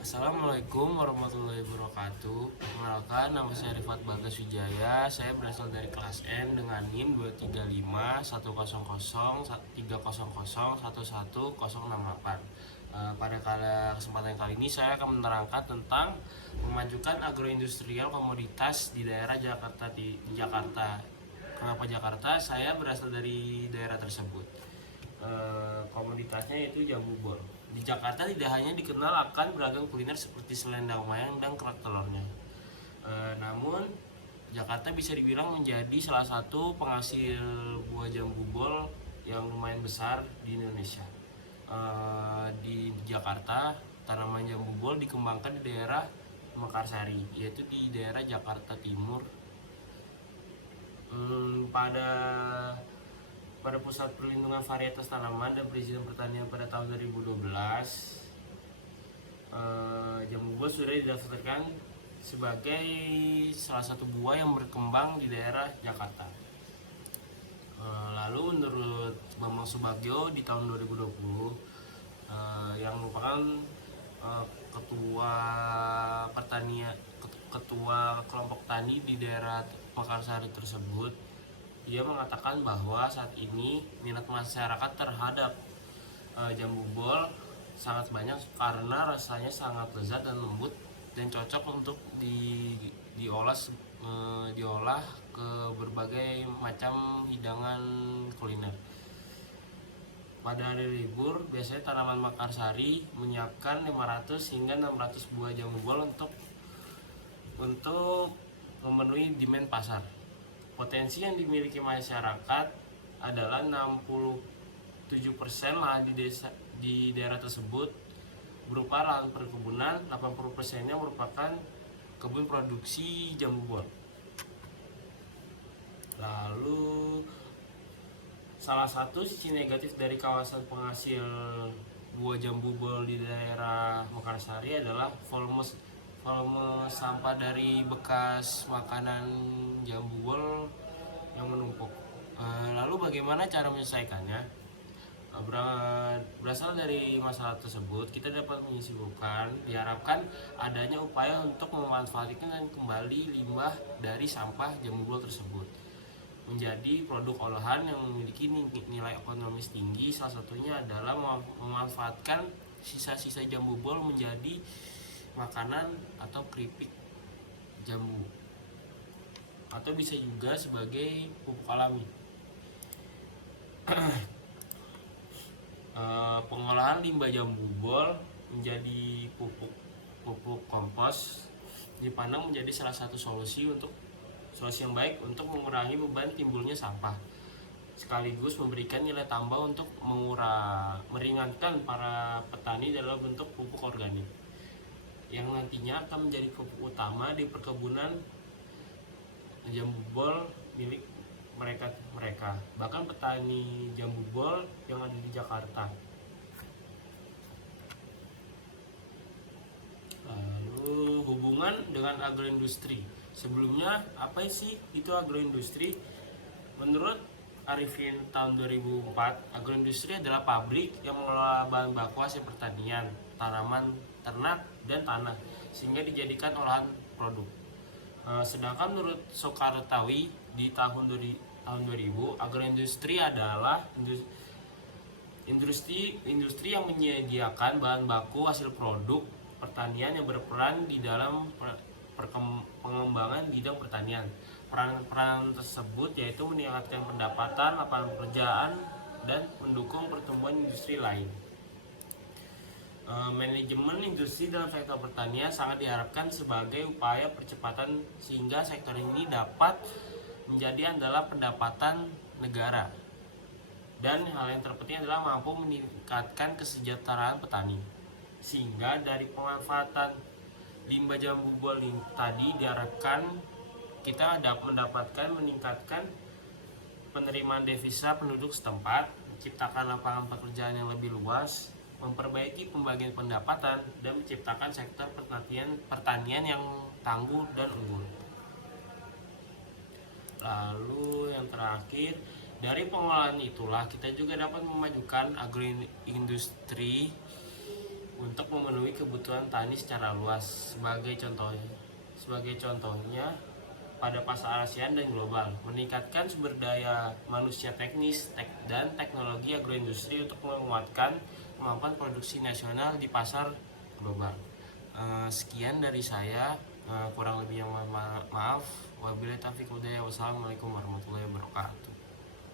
Assalamualaikum warahmatullahi wabarakatuh. Perkenalkan, nama saya Rifat Bagas Wijaya. Saya berasal dari kelas N dengan NIM 235 100 100 1108. Pada kesempatan kali ini saya akan menerangkan tentang memajukan agroindustrial komoditas di daerah Jakarta. Kenapa Jakarta? Saya berasal dari daerah tersebut. Komoditasnya yaitu jambu bor. Di Jakarta tidak hanya dikenal akan beragam kuliner seperti selendang mayang dan kerak telurnya. Namun Jakarta bisa dibilang menjadi salah satu penghasil buah jambu bor yang lumayan besar di Indonesia. Di Jakarta, tanaman jambu bor dikembangkan di daerah Mekarsari, yaitu di daerah Jakarta Timur. Pada Pusat Perlindungan Varietas Tanaman dan Perizinan Pertanian pada tahun 2012, jambu bor sudah didaftarkan sebagai salah satu buah yang berkembang di daerah Jakarta. Lalu menurut Bambang Subagio di tahun 2020, yang merupakan ketua pertanian ketua kelompok tani di daerah Mekarsari tersebut, dia mengatakan bahwa saat ini minat masyarakat terhadap jambu bor sangat banyak karena rasanya sangat lezat dan lembut dan cocok untuk diolah ke berbagai macam hidangan kuliner. Pada hari libur, biasanya tanaman Mekarsari menyiapkan 500 hingga 600 buah jambu bor untuk memenuhi demand pasar. Potensi yang dimiliki masyarakat adalah 67% lahan di daerah tersebut berupa lahan perkebunan, 80%-nya merupakan kebun produksi jambu bor. Lalu salah satu sisi negatif dari kawasan penghasil buah jambu bor di daerah Mekarsari adalah volume sampah dari bekas makanan jambu bor yang menumpuk. Lalu bagaimana cara menyelesaikannya? Berasal dari masalah tersebut, kita dapat menyimpulkan diharapkan adanya upaya untuk memanfaatkan kembali limbah dari sampah jambu bor tersebut menjadi produk olahan yang memiliki nilai ekonomis tinggi. Salah satunya adalah memanfaatkan sisa-sisa jambu bor menjadi makanan atau keripik jambu, atau bisa juga sebagai pupuk alami. Pengolahan limbah jambu bor menjadi pupuk kompos dipandang menjadi salah satu solusi yang baik untuk mengurangi beban timbulnya sampah, sekaligus memberikan nilai tambah untuk meringankan para petani dalam bentuk pupuk organik yang nantinya akan menjadi pupuk utama di perkebunan jambu bor milik mereka, bahkan petani jambu bor yang ada di Jakarta. Lalu hubungan dengan agroindustri. Sebelumnya, apa sih itu agroindustri? Menurut Arifin tahun 2004, agroindustri adalah pabrik yang mengelola bahan baku hasil pertanian, tanaman, ternak, dan tanah sehingga dijadikan olahan produk. Sedangkan menurut Soekartawi di tahun 2000, agroindustri adalah industri yang menyediakan bahan baku hasil produk pertanian yang berperan di dalam pengembangan bidang pertanian. Peran tersebut yaitu meningkatkan pendapatan, lapangan pekerjaan, dan mendukung pertumbuhan industri lain. Manajemen industri dalam sektor pertanian sangat diharapkan sebagai upaya percepatan sehingga sektor ini dapat menjadi andalan pendapatan negara. Dan hal yang terpenting adalah mampu meningkatkan kesejahteraan petani, sehingga dari pemanfaatan limbah jambu bor tadi diharapkan kita dapat meningkatkan penerimaan devisa penduduk setempat, menciptakan lapangan pekerjaan yang lebih luas, memperbaiki pembagian pendapatan, dan menciptakan sektor pertanian yang tangguh dan unggul. Lalu yang terakhir, dari pengolahan itulah kita juga dapat memajukan agroindustri untuk memenuhi kebutuhan tani secara luas. Sebagai contohnya pada pasar ASEAN dan global, meningkatkan sumber daya manusia dan teknologi agroindustri untuk menguatkan kemampuan produksi nasional di pasar global. Sekian dari saya, kurang lebih yang maaf. Wabillahi taufiq wal hidayah. Wassalamualaikum warahmatullahi wabarakatuh.